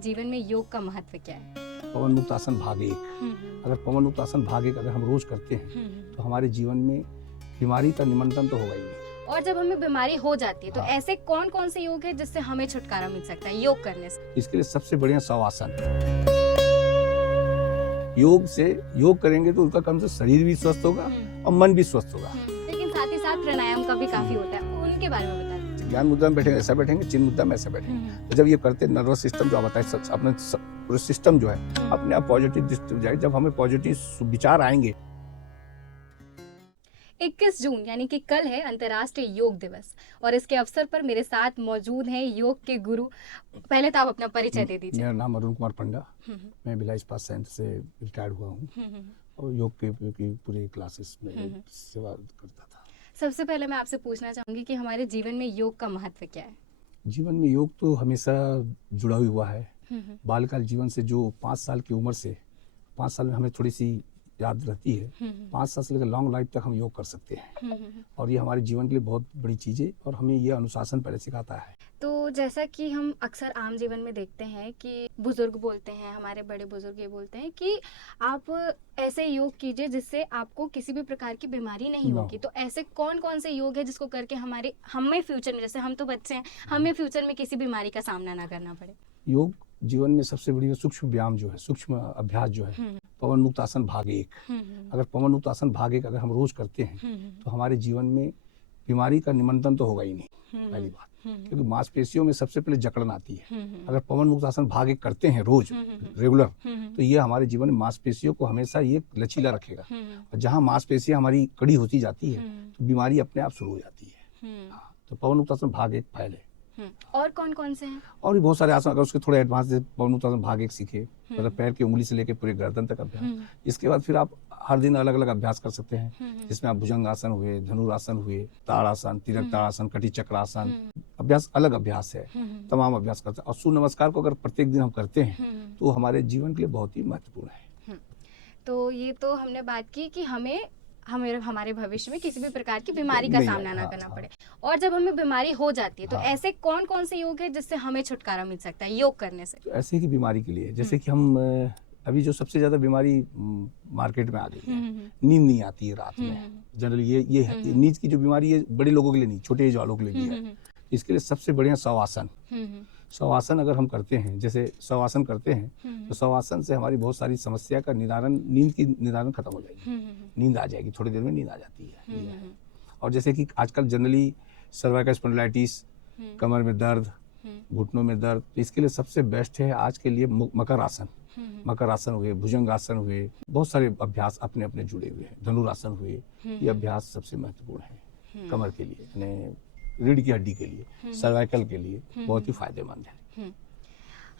जीवन में योग का महत्व क्या है? पवन मुक्त आसन भाग एक। अगर पवन मुक्त आसन भाग एक अगर हम रोज करते हैं तो हमारे जीवन में बीमारी का निमंत्रण तो होगा ही नहीं। और जब हमें बीमारी हो जाती है तो हाँ। ऐसे कौन कौन से योग है जिससे हमें छुटकारा मिल सकता है योग करने से? इसके लिए सबसे बढ़िया शवासन। योग करेंगे तो उनका कम से शरीर भी स्वस्थ होगा और मन भी स्वस्थ होगा। लेकिन साथ ही साथ प्राणायाम का भी काफी होता है, उनके बारे में बता दीजिए। ज्ञान मुद्रा में बैठेंगे ऐसा बैठेंगे, चिन्ह मुद्रा में ऐसा बैठेंगे। तो जब ये करते नर्वस सिस्टम जो बताए अपने पूरे सिस्टम जो है अपने आप पॉजिटिव दृष्टि जाए। जब हमें पॉजिटिव विचार आएंगे। 21 जून यानी कि कल है अंतर्राष्ट्रीय योग दिवस और इसके अवसर पर मेरे साथ मौजूद हैं योग के गुरु। पहले तो आप अपना परिचय दे दीजिए। मेरा नाम अरुण कुमार पंडा, मैं भिलाई इस्पात संयंत्र से रिटायर्ड हुआ हूँ और योग के पूरे क्लासेस में सेवा करता था। सबसे पहले मैं आपसे पूछना चाहूंगी कि हमारे जीवन में योग का महत्व क्या है? जीवन में योग तो हमेशा जुड़ा हुआ है। बालकाल जीवन से जो 5 साल की उम्र से 5 साल में हमें थोड़ी सी याद रहती है, 5 साल से लेकर लॉन्ग लाइफ तक हम योग कर सकते हैं और ये हमारे जीवन के लिए बहुत बड़ी चीज़ है और हमें ये अनुशासन पहले सिखाता है। तो जैसा कि हम अक्सर आम जीवन में देखते हैं कि बुजुर्ग बोलते हैं, हमारे बड़े बुजुर्ग ये बोलते हैं कि आप ऐसे योग कीजिए जिससे आपको किसी भी प्रकार की बीमारी नहीं होगी। तो ऐसे कौन कौन से योग है जिसको करके हमें फ्यूचर में, जैसे हम तो बच्चे हैं, हमें फ्यूचर में किसी बीमारी का सामना ना करना पड़े? योग जीवन में सबसे बड़ी सूक्ष्म व्यायाम जो है, सूक्ष्म अभ्यास जो है, पवन मुक्त आसन भाग एक। अगर पवन मुक्त आसन भाग एक अगर हम रोज करते हैं तो हमारे जीवन में बीमारी का निमंत्रण तो होगा ही नहीं। पहली बात, क्योंकि मांसपेशियों में सबसे पहले जकड़न आती है। अगर पवन मुक्त आसन भाग एक करते हैं रोज रेगुलर तो ये हमारे जीवन में मांसपेशियों को हमेशा ये लचीला रखेगा और जहाँ मांसपेशियां हमारी कड़ी होती जाती है तो बीमारी अपने आप शुरू हो जाती है। तो पवन मुक्त आसन भाग एक पहले। और कौन कौन से हैं? और भी बहुत सारे आसन, अगर उसके थोड़े एडवांस से पवन मुक्त आसन भाग एक सीखे, मतलब पैर की उंगली से लेकर पूरे गर्दन तक अभ्यास। इसके बाद फिर आप हर दिन अलग अलग अभ्यास कर सकते हैं, जिसमें आप भुजंग आसन हुए, धनुरासन हुए, ताड़ासन, तिरक ताड़ासन, कटी चक्रासन, अभ्यास अलग अभ्यास है, तमाम अभ्यास करते हैं। और सूर्य नमस्कार को अगर प्रत्येक दिन हम करते हैं तो हमारे जीवन के लिए बहुत ही महत्वपूर्ण है। तो ये तो हमने बात की कि हमारे भविष्य में किसी भी प्रकार की बीमारी का सामना ना करना पड़े। और जब हमें बीमारी हो जाती है तो ऐसे कौन कौन से योग है जिससे हमें छुटकारा मिल सकता है योग करने से? तो ऐसे ही बीमारी के लिए, जैसे कि हम अभी जो सबसे ज्यादा बीमारी मार्केट में आ गई है, नींद नहीं आती है रात में। जनरली ये नींद की जो बीमारी है बड़े लोगों के लिए नहीं, छोटे एज वालों के लिए भी है। इसके लिए सबसे बढ़िया शवासन। शवासन अगर हम करते हैं, जैसे शवासन करते हैं तो शवासन से हमारी बहुत सारी समस्या का निदान, नींद की निदान खत्म हो जाएगी, नींद आ जाएगी, थोड़ी देर में नींद आ जाती है। और जैसे कि आजकल जनरली सर्वाइकल स्पॉन्डिलाइटिस, कमर में दर्द, घुटनों में दर्द, तो इसके लिए सबसे बेस्ट है आज के लिए मकर आसन। मकर आसन हुए, भुजंग आसन हुए, बहुत सारे अभ्यास अपने अपने जुड़े हुए हैं, धनुरासन हुए। ये अभ्यास सबसे महत्वपूर्ण है कमर के लिए, यानी रीढ़ की हड्डी के लिए, सर्वाइकल के लिए बहुत ही फायदेमंद है।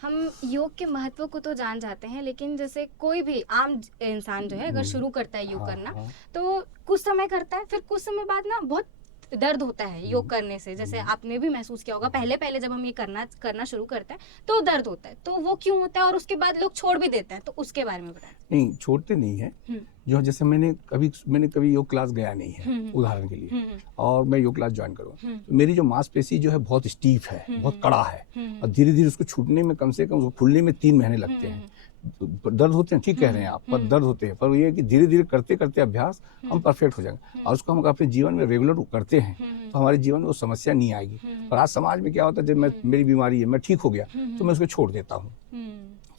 हम योग के महत्व को तो जान जाते हैं, लेकिन जैसे कोई भी आम इंसान जो है अगर शुरू करता है योग करना तो कुछ समय करता है, फिर कुछ समय बाद ना बहुत दर्द होता है योग करने से। जैसे आपने भी महसूस किया होगा, पहले जब हम ये करना शुरू करते हैं तो दर्द होता है, तो वो क्यों होता है और उसके बाद लोग छोड़ भी देते हैं, तो उसके बारे में बताएं। नहीं, छोड़ते नहीं है। जो जैसे मैंने कभी योग क्लास गया नहीं है उदाहरण के लिए, और मैं योग क्लास ज्वाइन करूँ तो मेरी जो मांसपेशी जो है बहुत स्टीफ है, बहुत कड़ा है, और धीरे धीरे उसको छूटने में कम से कम उसको खुलने में 3 महीने लगते हैं। दर्द होते हैं, ठीक कह रहे हैं आप, पर दर्द होते हैं, पर ये है कि धीरे धीरे करते करते अभ्यास हम परफेक्ट हो जाएंगे और उसको हम अपने जीवन में रेगुलर करते हैं तो हमारे जीवन में वो समस्या नहीं आएगी। पर आज समाज में क्या होता है, जब मेरी बीमारी है, मैं ठीक हो गया तो मैं उसको छोड़ देता हूँ,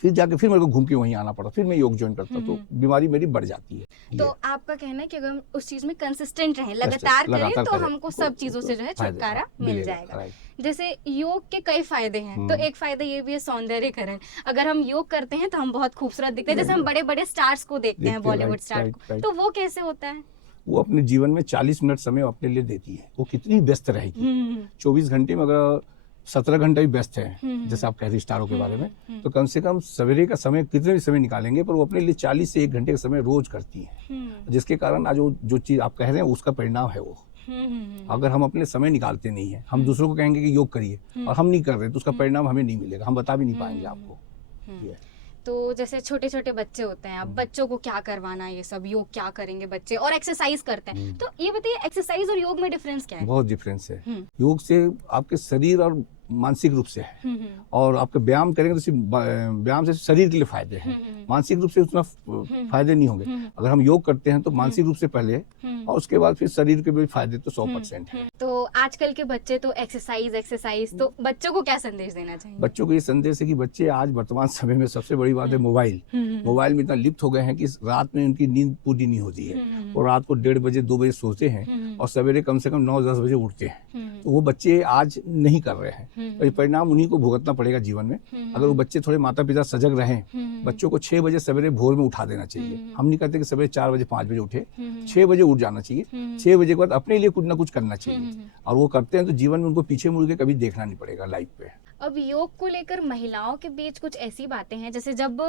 फिर जाके फिर मेरे को घूम के वहीं आना पड़ा, फिर मैं योग ज्वाइन करता हूँ, तो बीमारी मेरी बढ़ जाती है। तो आपका कहना है कि अगर हम उस चीज में कंसिस्टेंट रहें, लगातार करें तो हमको सब चीजों से जो है छुटकारा मिल जाएगा। जैसे योग के कई फायदे हैं, तो एक फायदा ये भी है सौंदर्यीकरण। अगर हम योग करते हैं तो हम बहुत खूबसूरत दिखते हैं, जैसे हम बड़े बड़े स्टार्स को देखते हैं, बॉलीवुड स्टार को, तो वो कैसे होता है? वो अपने जीवन में 40 मिनट समय अपने लिए देती है। वो कितनी व्यस्त रहेगी, 24 घंटे में अगर 17 घंटा भी व्यस्त है, जैसे आप कह रहे स्टारों के बारे में, तो कम से कम सवेरे का समय कितने भी समय निकालेंगे, पर वो अपने लिए 40 से 1 घंटे का समय रोज करती है, जिसके कारण आज जो चीज आप कह रहे हैं उसका परिणाम है वो। अगर हम अपने समय निकालते नहीं है, हम दूसरों को कहेंगे कि योग करिए और हम नहीं कर रहे तो उसका परिणाम हमें नहीं मिलेगा, हम बता भी नहीं पाएंगे आपको। तो जैसे छोटे छोटे बच्चे होते हैं, अब बच्चों को क्या करवाना, ये सब योग क्या करेंगे बच्चे, और एक्सरसाइज करते हैं, तो ये बताइए एक्सरसाइज और योग में डिफरेंस क्या है? बहुत डिफरेंस है। योग से आपके शरीर और मानसिक रूप से है। और आपके व्यायाम करेंगे तो सिर्फ व्यायाम से शरीर के लिए फायदे हैं, मानसिक रूप से उतना फायदे नहीं होंगे। अगर हम योग करते हैं तो मानसिक रूप से पहले और उसके बाद फिर शरीर के भी फायदे तो 100% है। तो आजकल के बच्चे तो एक्सरसाइज, तो बच्चों को क्या संदेश देना चाहिए? बच्चों को ये संदेश है कि बच्चे आज वर्तमान समय में सबसे बड़ी बात है मोबाइल में इतना लिप्त हो गए हैं कि रात में उनकी नींद पूरी नहीं होती है और रात को 1:30 बजे 2 बजे सोते हैं और सवेरे कम से कम 9-10 बजे उठते हैं। तो वो बच्चे आज नहीं कर रहे हैं और ये परिणाम उन्हीं को भुगतना पड़ेगा जीवन में। अगर वो बच्चे थोड़े माता पिता सजग रहें, बच्चों को 6 बजे सवेरे भोर में उठा देना चाहिए। हम नहीं कहते कि सवेरे 4 बजे 5 बजे उठे, 6 बजे उठ जाना चाहिए। 6 बजे के बाद अपने लिए कुछ ना कुछ करना चाहिए और वो करते हैं तो जीवन में उनको पीछे मुड़ के कभी देखना नहीं पड़ेगा लाइफ पे। अब योग को लेकर महिलाओं के बीच कुछ ऐसी बातें हैं, जैसे जब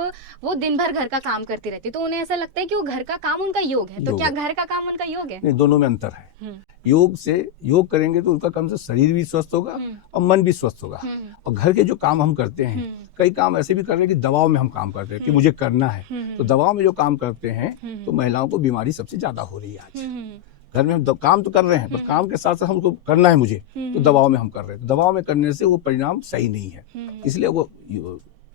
वो दिन भर घर का काम करती रहती है तो उन्हें ऐसा लगता है कि वो घर का काम उनका योग है। तो क्या घर का काम उनका योग है? नहीं, दोनों में अंतर है। योग करेंगे तो उनका कम से शरीर भी स्वस्थ होगा और मन भी स्वस्थ होगा। और घर के जो काम हम करते हैं, कई काम ऐसे भी कर रहे हैं कि दबाव में हम काम करते हैं कि मुझे करना है, तो दबाव में जो काम करते हैं तो महिलाओं को बीमारी सबसे ज्यादा हो रही है आज। घर में हम काम तो कर रहे हैं पर काम के साथ साथ हमको करना है मुझे, तो दबाव में हम कर रहे हैं। दबाव में करने से वो परिणाम सही नहीं है। इसलिए वो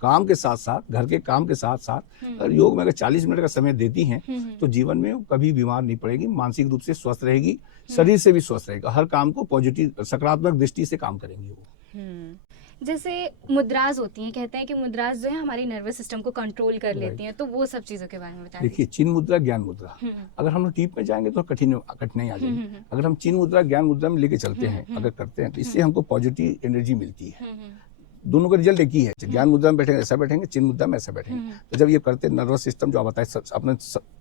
काम के साथ साथ, घर के काम के साथ साथ अगर योग में अगर 40 मिनट का समय देती हैं तो जीवन में कभी बीमार नहीं पड़ेगी, मानसिक रूप से स्वस्थ रहेगी, शरीर से भी स्वस्थ रहेगा। हर काम को पॉजिटिव सकारात्मक दृष्टि से काम करेंगी वो। जैसे मुद्राज होती हैं, कहते हैं कि मुद्राज जो है हमारी नर्वस सिस्टम को कंट्रोल कर लेती हैं, तो वो सब चीजों के बारे में बताइए। देखिए, चिन्ह मुद्रा, ज्ञान मुद्रा, अगर हम डीप में जाएंगे तो कठिनाई आ जाएगी। अगर हम चिन्ह मुद्रा ज्ञान मुद्रा में लेके चलते हैं, अगर करते हैं तो इससे हमको पॉजिटिव एनर्जी मिलती है। दोनों का रिजल्ट एक ही है। ज्ञान मुद्रा में बैठेंगे ऐसा बैठेंगे, चिन्ह मुद्रा में ऐसा बैठेंगे। तो जब ये करते नर्वस सिस्टम जो आप बताए, अपने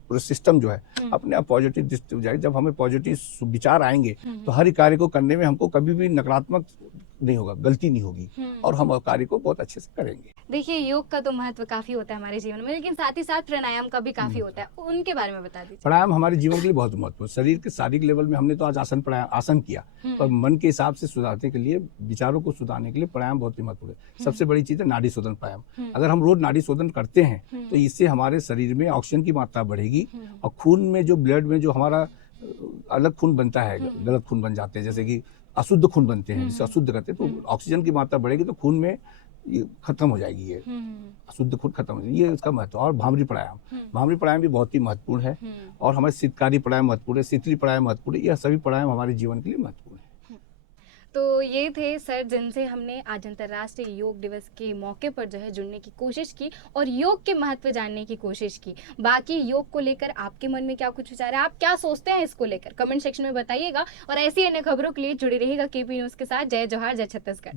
पूरा सिस्टम जो है अपने आप पॉजिटिव दृष्टि हो जाएगी। जब हमें पॉजिटिव विचार आएंगे तो हर कार्य को करने में हमको कभी भी नकारात्मक नहीं होगा, गलती नहीं होगी और हम कार्य को बहुत अच्छे से करेंगे। देखिए, योग का तो महत्व काफी होता है हमारे जीवन में, लेकिन साथ ही साथ प्राणायाम का भी काफी होता है, उनके बारे में बता दीजिए। प्राणायाम हमारे जीवन के लिए बहुत महत्वपूर्ण। शरीर के शारीरिक लेवल में हमने तो आज आसन किया, पर मन के हिसाब से सुधारने के लिए, विचारों को सुधारने के लिए प्राणायाम बहुत ही महत्वपूर्ण है। सबसे बड़ी चीज है नाड़ी शोधन प्राणायाम। अगर हम रोज नाड़ी शोधन करते हैं तो इससे हमारे शरीर में ऑक्सीजन की मात्रा बढ़ेगी और खून में जो ब्लड में जो हमारा अलग खून बनता है, गलत खून बन जाते हैं, जैसे कि अशुद्ध खून बनते हैं, जिसे अशुद्ध करते हैं, तो ऑक्सीजन की मात्रा बढ़ेगी तो खून में ये खत्म हो जाएगी, ये अशुद्ध खून खत्म हो जाएगी। ये इसका महत्व। और भामरी प्राणायाम भी बहुत ही महत्वपूर्ण है और हमारे शीतकारी प्राणायाम महत्वपूर्ण है, शीतली प्राणायाम महत्वपूर्ण है। यह सभी प्राणायाम हमारे जीवन के लिए महत्वपूर्ण है। तो ये थे सर, जिनसे हमने आज अंतर्राष्ट्रीय योग दिवस के मौके पर जो है जुड़ने की कोशिश की और योग के महत्व जानने की कोशिश की। बाकी योग को लेकर आपके मन में क्या कुछ विचार है, आप क्या सोचते हैं इसको लेकर, कमेंट सेक्शन में बताइएगा। और ऐसी अन्य खबरों के लिए जुड़े रहिएगा केपी न्यूज़ के साथ। जय जोहार, जय छत्तीसगढ़।